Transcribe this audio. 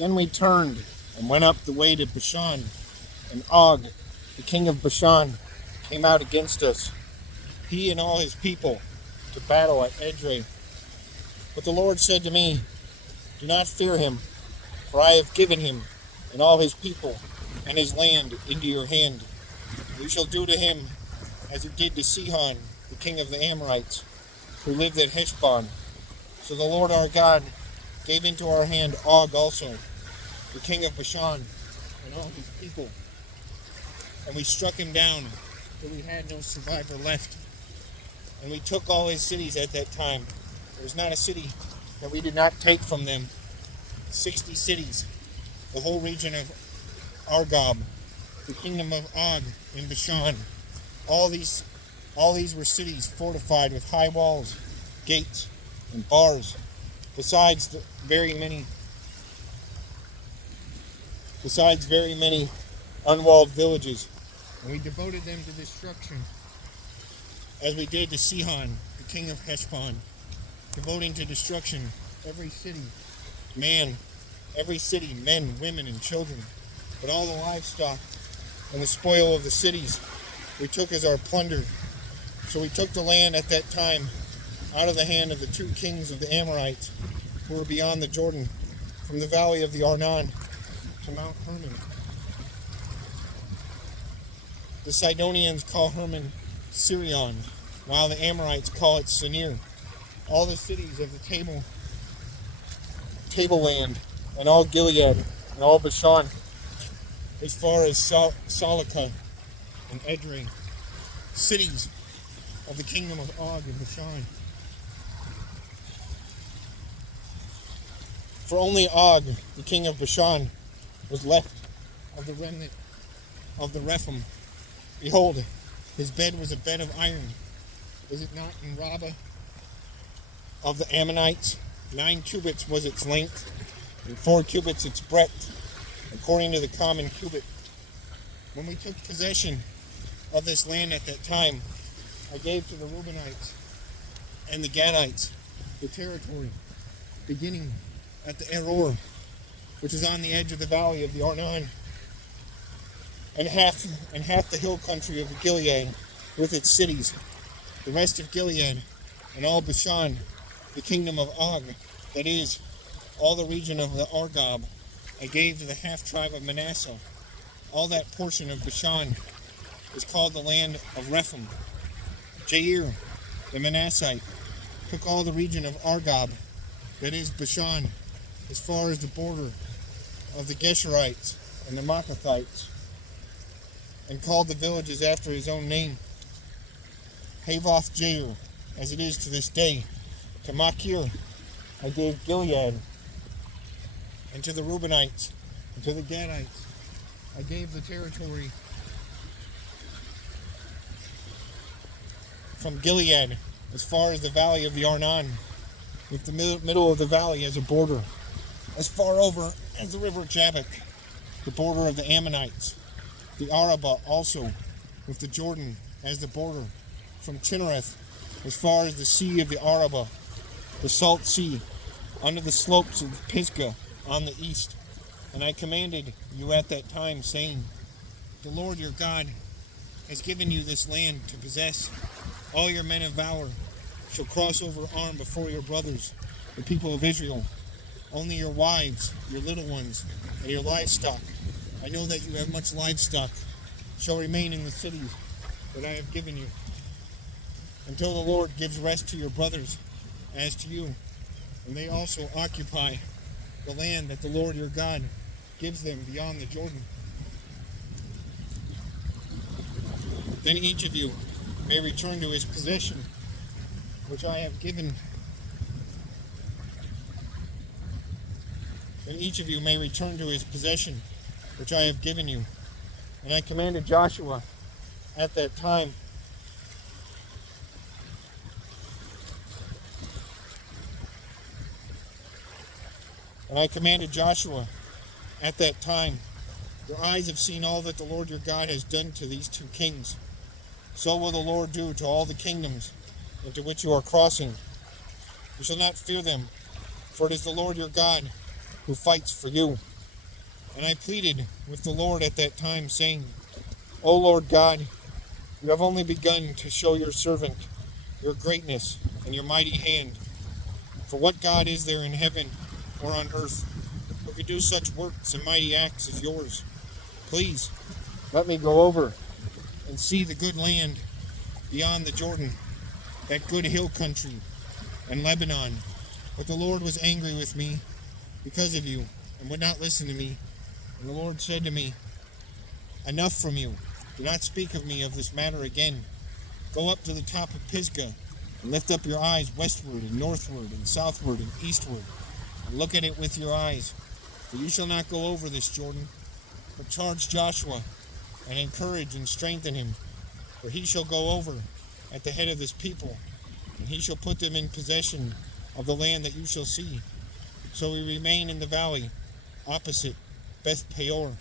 Then we turned and went up the way to Bashan, and Og, the king of Bashan, came out against us, he and all his people, to battle at Edrei. But the Lord said to me, do not fear him, for I have given him and all his people and his land into your hand. You shall do to him as you did to Sihon, the king of the Amorites, who lived at Heshbon. So the Lord our God gave into our hand Og also, the king of Bashan, and all his people. And we struck him down till we had no survivor left. And we took all his cities at that time. There was not a city that we did not take from them. 60 cities, the whole region of Argob, the kingdom of Og in Bashan. All these were cities fortified with high walls, gates, and bars, besides very many unwalled villages. And we devoted them to destruction, as we did to Sihon, the king of Heshbon, devoting to destruction every city, men, women, and children. But all the livestock and the spoil of the cities we took as our plunder. So we took the land at that time out of the hand of the 2 kings of the Amorites, who were beyond the Jordan, from the valley of the Arnon to Mount Hermon. The Sidonians call Hermon Sirion, while the Amorites call it Sinir. All the cities of the tableland, and all Gilead, and all Bashan, as far as Salakah and Edrei, cities of the kingdom of Og and Bashan. For only Og, the king of Bashan, was left of the remnant of the Rephaim. Behold, his bed was a bed of iron. Is it not in Rabbah of the Ammonites? 9 cubits was its length, and 4 cubits its breadth, according to the common cubit. When we took possession of this land at that time, I gave to the Reubenites and the Gadites the territory, beginning at the Aror, which is on the edge of the valley of the Arnon, and half the hill country of Gilead with its cities, the rest of Gilead, and all Bashan, the kingdom of Og, that is, all the region of the Argob, I gave to the half-tribe of Manasseh. All that portion of Bashan is called the land of Rephaim. Jair, the Manassite, took all the region of Argob, that is Bashan, as far as the border of the Geshurites and the Maacathites, and called the villages after his own name. Havoth Jair, as it is to this day. To Machir I gave Gilead, and to the Reubenites, and to the Gadites I gave the territory from Gilead as far as the valley of the Arnon, with the middle of the valley as a border, as far over as the river Jabbok, the border of the Ammonites, the Arabah also, with the Jordan as the border, from Chinnereth as far as the sea of the Arabah, the salt sea, under the slopes of Pisgah on the east. And I commanded you at that time, saying, the Lord your God has given you this land to possess. All your men of valor shall cross over armed before your brothers, the people of Israel. Only your wives, your little ones, and your livestock, I know that you have much livestock, shall remain in the cities that I have given you, until the Lord gives rest to your brothers as to you, and they also occupy the land that the Lord your God gives them beyond the Jordan. Then each of you may return to his possession, which I have given. Then each of you may return to his possession, which I have given you. And I commanded Joshua at that time, your eyes have seen all that the Lord your God has done to these 2 kings. So will the Lord do to all the kingdoms into which you are crossing. You shall not fear them, for it is the Lord your God who fights for you. And I pleaded with the Lord at that time, saying, O Lord God, you have only begun to show your servant your greatness and your mighty hand. For what God is there in heaven or on earth who could do such works and mighty acts as yours? Please, let me go over and see the good land beyond the Jordan, that good hill country and Lebanon. But the Lord was angry with me because of you and would not listen to me. And the Lord said to me, Enough from you. Do not speak of me of this matter again. Go up to the top of Pisgah and lift up your eyes westward and northward and southward and eastward, and look at it with your eyes. For you shall not go over this Jordan, but charge Joshua and encourage and strengthen him. For he shall go over at the head of this people, and he shall put them in possession of the land that you shall see. So we remain in the valley opposite Beth Peor.